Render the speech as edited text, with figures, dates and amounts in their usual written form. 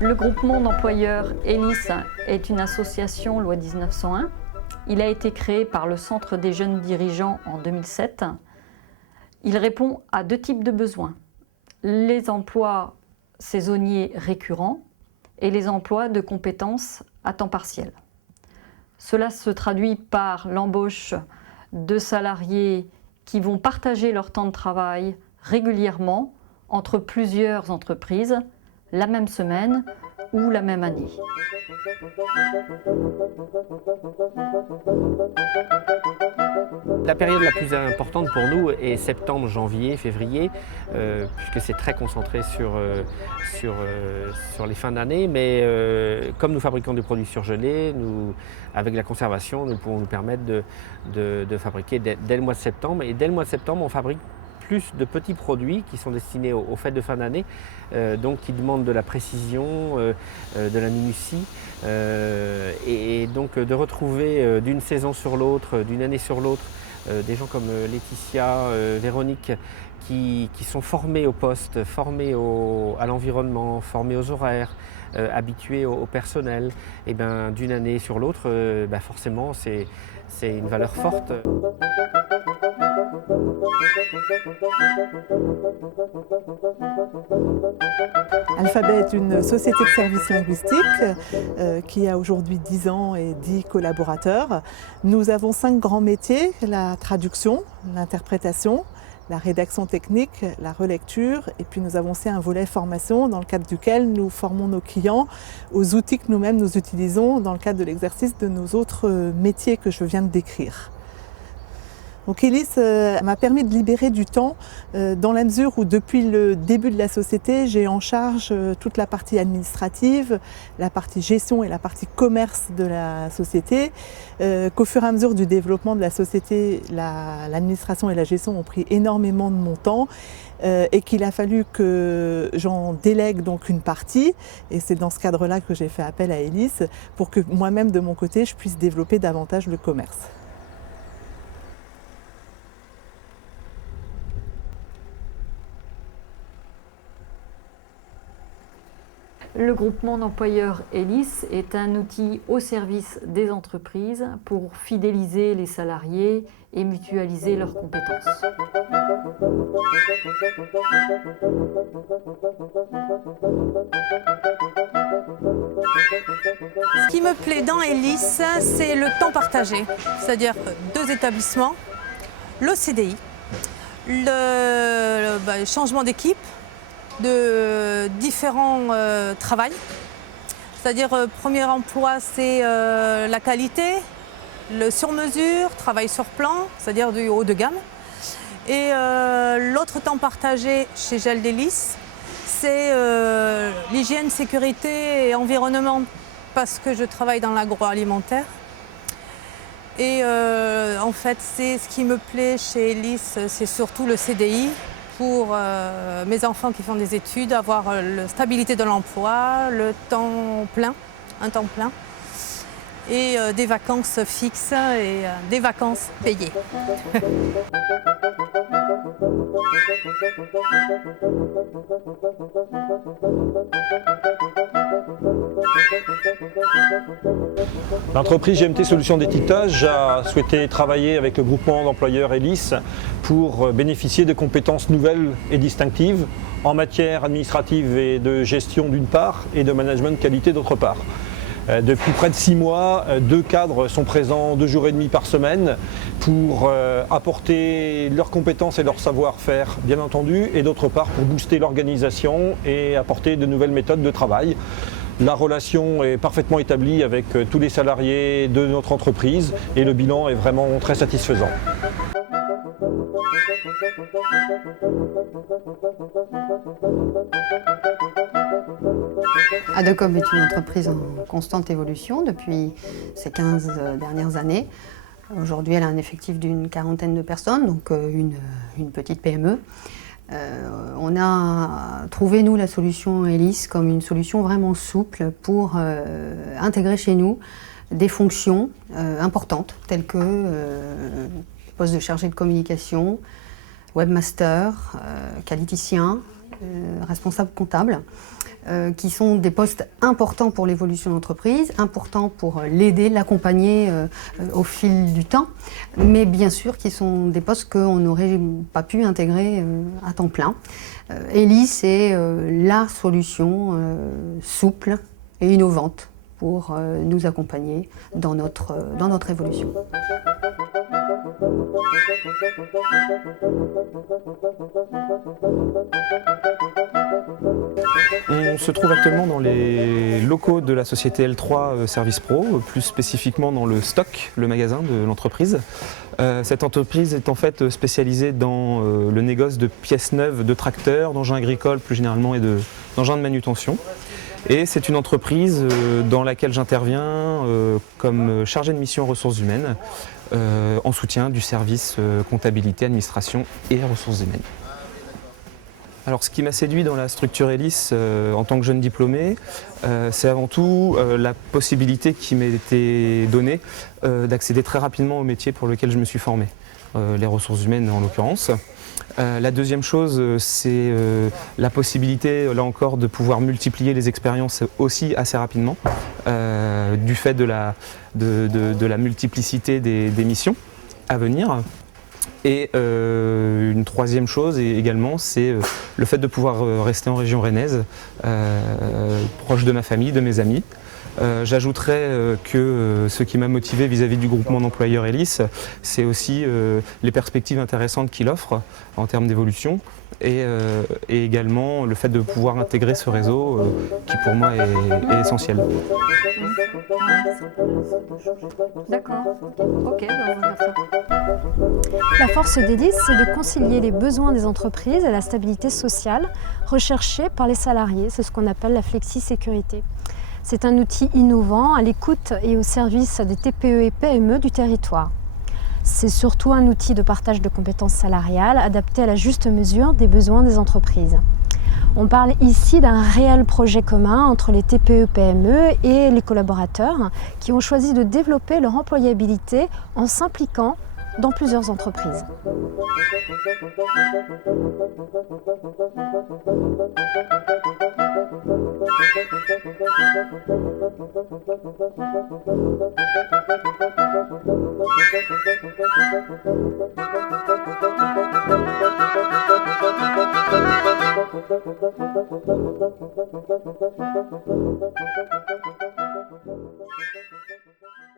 Le groupement d'employeurs ELIS est une association loi 1901. Il a été créé par le Centre des jeunes dirigeants en 2007. Il répond à deux types de besoins. Les emplois saisonniers récurrents et les emplois de compétences à temps partiel. Cela se traduit par l'embauche de salariés qui vont partager leur temps de travail régulièrement entre plusieurs entreprises, la même semaine ou la même année. La période la plus importante pour nous est septembre, janvier, février, puisque c'est très concentré sur les fins d'année. Mais comme nous fabriquons des produits surgelés, avec la conservation, nous pouvons nous permettre de fabriquer dès le mois de septembre. Et dès le mois de septembre, on fabrique plus de petits produits qui sont destinés aux fêtes de fin d'année, donc qui demandent de la précision, de la minutie, et donc de retrouver d'une saison sur l'autre, d'une année sur l'autre, des gens comme Laetitia, Véronique, qui sont formés au poste, formés à l'environnement, formés aux horaires, habitués au personnel, et ben, d'une année sur l'autre, forcément c'est une valeur forte. Alphabet est une société de services linguistiques qui a aujourd'hui 10 ans et 10 collaborateurs. Nous avons 5 grands métiers: la traduction, l'interprétation, la rédaction technique, la relecture, et puis nous avons aussi un volet formation dans le cadre duquel nous formons nos clients aux outils que nous-mêmes nous utilisons dans le cadre de l'exercice de nos autres métiers que je viens de décrire. Donc ELIS m'a permis de libérer du temps dans la mesure où depuis le début de la société, j'ai en charge toute la partie administrative, la partie gestion et la partie commerce de la société, qu'au fur et à mesure du développement de la société, l'administration et la gestion ont pris énormément de mon temps et qu'il a fallu que j'en délègue donc une partie, et c'est dans ce cadre-là que j'ai fait appel à ELIS pour que moi-même de mon côté je puisse développer davantage le commerce. Le groupement d'employeurs ELIS est un outil au service des entreprises pour fidéliser les salariés et mutualiser leurs compétences. Ce qui me plaît dans ELIS, c'est le temps partagé, c'est-à-dire 2 établissements, le CDI, le changement d'équipe, de différents travails. C'est-à-dire, premier emploi, c'est la qualité, le sur-mesure, travail sur plan, c'est-à-dire du haut de gamme. Et l'autre temps partagé chez Gel d'ELIS, c'est l'hygiène, sécurité et environnement, parce que je travaille dans l'agroalimentaire. Et en fait, c'est ce qui me plaît chez ELIS, c'est surtout le CDI. Pour mes enfants qui font des études, avoir la stabilité de l'emploi, le temps plein, un temps plein, et des vacances fixes et des vacances payées. L'entreprise GMT Solutions d'étiquetage a souhaité travailler avec le groupement d'employeurs ELIS pour bénéficier de compétences nouvelles et distinctives en matière administrative et de gestion d'une part et de management de qualité d'autre part. Depuis près de 6 mois, 2 cadres sont présents 2 jours et demi par semaine pour apporter leurs compétences et leur savoir-faire, bien entendu, et d'autre part pour booster l'organisation et apporter de nouvelles méthodes de travail. La relation est parfaitement établie avec tous les salariés de notre entreprise et le bilan est vraiment très satisfaisant. Adecom est une entreprise en constante évolution depuis ces 15 dernières années. Aujourd'hui, elle a un effectif d'une 40aine de personnes, donc une petite PME. On a trouvé, nous, la solution Elis comme une solution vraiment souple pour intégrer chez nous des fonctions importantes, telles que poste de chargé de communication, webmaster, qualiticien, responsable comptable, qui sont des postes importants pour l'évolution de l'entreprise, importants pour l'aider, l'accompagner au fil du temps, mais bien sûr qui sont des postes qu'on n'aurait pas pu intégrer à temps plein. Elis est la solution souple et innovante pour nous accompagner dans notre évolution. On se trouve actuellement dans les locaux de la société L3 Service Pro, plus spécifiquement dans le stock, le magasin de l'entreprise. Cette entreprise est en fait spécialisée dans le négoce de pièces neuves de tracteurs, d'engins agricoles plus généralement et d'engins de manutention. Et c'est une entreprise dans laquelle j'interviens comme chargé de mission ressources humaines en soutien du service comptabilité, administration et ressources humaines. Alors ce qui m'a séduit dans la structure Elis en tant que jeune diplômé, c'est avant tout la possibilité qui m'a été donnée d'accéder très rapidement au métier pour lequel je me suis formé, les ressources humaines en l'occurrence. La deuxième chose, c'est la possibilité, là encore, de pouvoir multiplier les expériences aussi assez rapidement, du fait de la multiplicité des missions à venir. Et une troisième chose également, c'est le fait de pouvoir rester en région rennaise, proche de ma famille, de mes amis. J'ajouterais que ce qui m'a motivé vis-à-vis du groupement d'employeurs Elis, c'est aussi les perspectives intéressantes qu'il offre en termes d'évolution et également le fait de pouvoir intégrer ce réseau qui pour moi est essentiel. D'accord. Ok, on va faire ça. La force d'Elis, c'est de concilier les besoins des entreprises et la stabilité sociale recherchée par les salariés. C'est ce qu'on appelle la flexi-sécurité. C'est un outil innovant à l'écoute et au service des TPE et PME du territoire. C'est surtout un outil de partage de compétences salariales adapté à la juste mesure des besoins des entreprises. On parle ici d'un réel projet commun entre les TPE-PME et les collaborateurs qui ont choisi de développer leur employabilité en s'impliquant dans plusieurs entreprises.